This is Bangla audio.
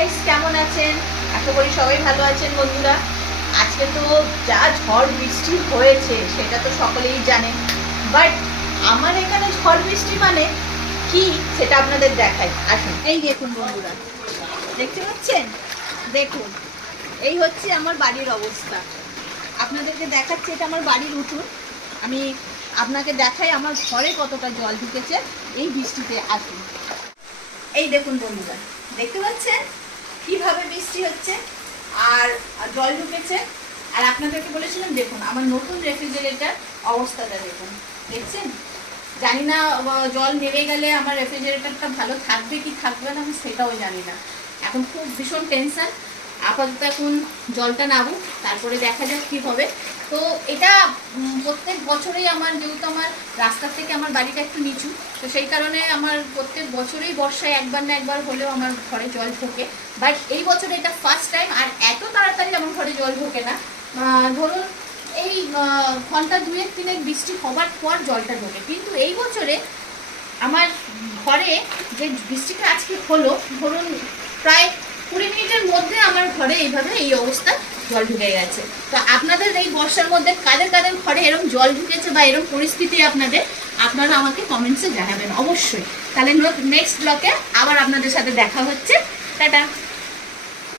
গাইস, কেমন আছেন? আশা করি সবাই ভালো আছেন বন্ধুরা। আজকে তো যা ঝড় বৃষ্টি হয়েছে সেটা তো সকলেই জানেন, বাট আমার এখানে ঝড় বৃষ্টি মানে কি সেটা আপনাদের দেখাই। আসুন, এই দেখুন বন্ধুরা, দেখতে পাচ্ছেন? দেখুন, এই হচ্ছে আমার বাড়ির অবস্থা। আপনাদেরকে দেখাচ্ছি, এটা আমার বাড়ির উঠোন। আমি আপনাকে দেখাই আমার ঘরে কতটা জল ঢুকেছে এই বৃষ্টিতে। আসুন, এই দেখুন বন্ধুরা, দেখতে পাচ্ছেন কিভাবে বৃষ্টি হচ্ছে আর জল ঢুকেছে। আর আপনাদেরকে বলেছিলাম, দেখুন আমার নতুন রেফ্রিজারেটর অবস্থাটা দেখুন, দেখছেন? জানি না জল নেমে গেলে আমার রেফ্রিজারেটরটা ভালো থাকবে কি থাকবে না আমি সেটাও জানি না। এখন খুব ভীষণ টেনশন। আপাতত এখন জলটা নামুক, তারপরে দেখা যাক কী হবে। তো এটা প্রত্যেক বছরেই আমার, যেহেতু আমার রাস্তার থেকে আমার বাড়িটা একটু নিচু, তো সেই কারণে আমার প্রত্যেক বছরেই বর্ষায় একবার না একবার হলেও আমার ঘরে জল ঢোকে। বাট এই বছরে এটা ফার্স্ট টাইম, আর এত তাড়াতাড়ি আমার ঘরে জল ঢোকে না। ধরুন এই ঘন্টা দুয়েক তিনেক বৃষ্টি হবার পর জলটা ঢোকে, কিন্তু এই বছরে আমার ঘরে যে বৃষ্টিটা আজকে হলো, ধরুন প্রায় 20 মিনিটের মধ্যে আমার ঘরে এইভাবে এই অবস্থা জল ঢুকে গেছে। তো আপনাদের এই বর্ষার মধ্যে কাদের কাদের ঘরে এরকম জল ঢুকেছে বা এরকম পরিস্থিতি আপনারা আমাকে কমেন্টসে জানাবেন অবশ্যই। তাহলে নেক্সট ব্লগে আবার আপনাদের সাথে দেখা হচ্ছে। টাটা।